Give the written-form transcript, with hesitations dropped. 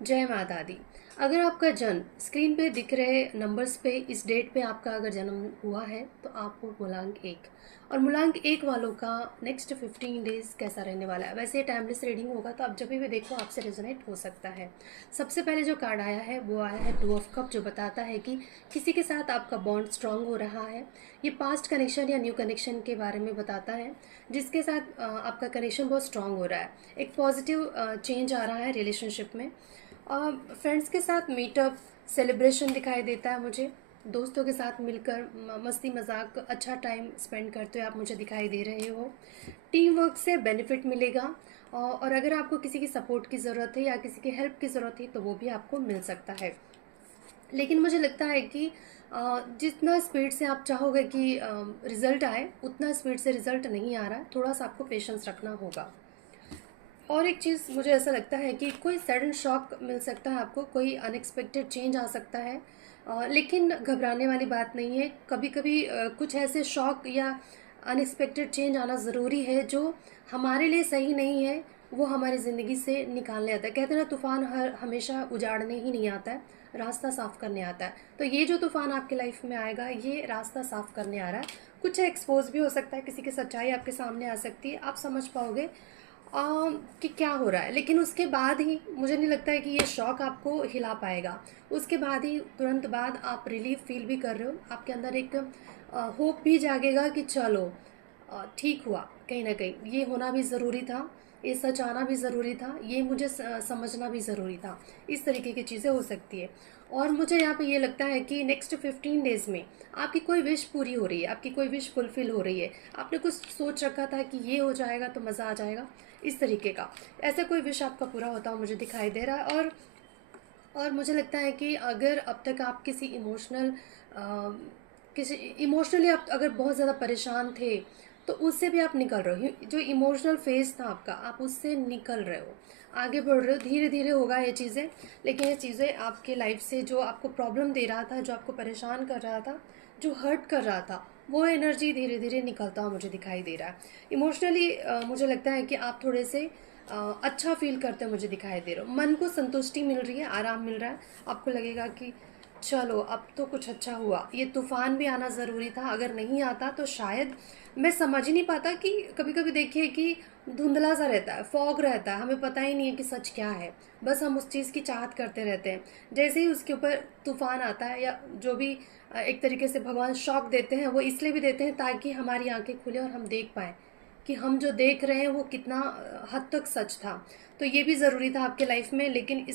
जय माता दी। अगर आपका जन्म स्क्रीन पे दिख रहे नंबर्स पे इस डेट पे आपका अगर जन्म हुआ है तो आपको मूलांक एक, और मूलांक एक वालों का नेक्स्ट 15 डेज कैसा रहने वाला है। वैसे टाइमलेस रीडिंग होगा तो आप जब भी देखो आपसे रेजोनेट हो सकता है। सबसे पहले जो कार्ड आया है वो आया है 2 ऑफ कप, जो बताता है कि किसी के साथ आपका बॉन्ड स्ट्रांग हो रहा है। ये पास्ट कनेक्शन या न्यू कनेक्शन के बारे में बताता है, जिसके साथ आपका कनेक्शन बहुत स्ट्रांग हो रहा है। एक पॉजिटिव चेंज आ रहा है रिलेशनशिप में। फ्रेंड्स के साथ मीटअप, सेलिब्रेशन दिखाई देता है मुझे। दोस्तों के साथ मिलकर मस्ती मजाक अच्छा टाइम स्पेंड करते हुए आप मुझे दिखाई दे रहे हो। टीम वर्क से बेनिफिट मिलेगा। और अगर आपको किसी की सपोर्ट की ज़रूरत है या किसी की हेल्प की ज़रूरत है तो वो भी आपको मिल सकता है। लेकिन मुझे लगता है कि जितना स्पीड से आप चाहोगे कि रिज़ल्ट आए, उतना स्पीड से रिज़ल्ट नहीं आ रहा है। थोड़ा सा आपको पेशेंस रखना होगा। और एक चीज़ मुझे ऐसा लगता है कि कोई सडन शॉक मिल सकता है आपको, कोई अनएक्सपेक्टेड चेंज आ सकता है। लेकिन घबराने वाली बात नहीं है। कभी कभी कुछ ऐसे शॉक या अनएक्सपेक्टेड चेंज आना ज़रूरी है जो हमारे लिए सही नहीं है, वो हमारी ज़िंदगी से निकालने आता है। कहते हैं ना, तूफान हर हमेशा उजाड़ने ही नहीं आता है, रास्ता साफ करने आता है। तो ये जो तूफान आपके लाइफ में आएगा ये रास्ता साफ करने आ रहा है। कुछ एक्सपोज भी हो सकता है, किसी की सच्चाई आपके सामने आ सकती है, आप समझ पाओगे कि क्या हो रहा है। लेकिन उसके बाद ही मुझे नहीं लगता है कि ये शॉक आपको हिला पाएगा। उसके बाद ही तुरंत बाद आप रिलीफ फील भी कर रहे हो, आपके अंदर एक होप भी जागेगा कि चलो ठीक हुआ। कहीं ना कहीं ये होना भी ज़रूरी था, ये सच आना भी ज़रूरी था, ये मुझे समझना भी ज़रूरी था। इस तरीके की चीज़ें हो सकती है। और मुझे यहाँ पे ये लगता है कि नेक्स्ट 15 डेज़ में आपकी कोई विश पूरी हो रही है, आपकी कोई विश फुलफिल हो रही है। आपने कुछ सोच रखा था कि ये हो जाएगा तो मज़ा आ जाएगा, इस तरीके का ऐसा कोई विश आपका पूरा होता हुआ मुझे दिखाई दे रहा है। और मुझे लगता है कि अगर अब तक आप किसी इमोशनली आप अगर बहुत ज़्यादा परेशान थे तो उससे भी आप निकल रहे हो। जो इमोशनल फेज था आपका, आप उससे निकल रहे हो, आगे बढ़ रहे हो। धीरे धीरे होगा ये चीज़ें, लेकिन ये चीज़ें आपके लाइफ से जो आपको प्रॉब्लम दे रहा था, जो आपको परेशान कर रहा था, जो हर्ट कर रहा था, वो एनर्जी धीरे धीरे निकलता हुआ मुझे दिखाई दे रहा है। इमोशनली मुझे लगता है कि आप थोड़े से अच्छा फील करते हुए मुझे दिखाई दे रहे हो। मन को संतुष्टि मिल रही है, आराम मिल रहा है। आपको लगेगा कि चलो अब तो कुछ अच्छा हुआ, ये तूफान भी आना ज़रूरी था। अगर नहीं आता तो शायद मैं समझ ही नहीं पाता। कि कभी कभी देखिए कि धुंधला सा रहता है, फॉग रहता है, हमें पता ही नहीं है कि सच क्या है। बस हम उस चीज़ की चाहत करते रहते हैं। जैसे ही उसके ऊपर तूफान आता है या जो भी एक तरीके से भगवान शौक देते हैं, वो इसलिए भी देते हैं ताकि हमारी आंखें खुले और हम देख पाएँ कि हम जो देख रहे हैं वो कितना हद तक सच था। तो ये भी ज़रूरी था आपके लाइफ में। लेकिन इस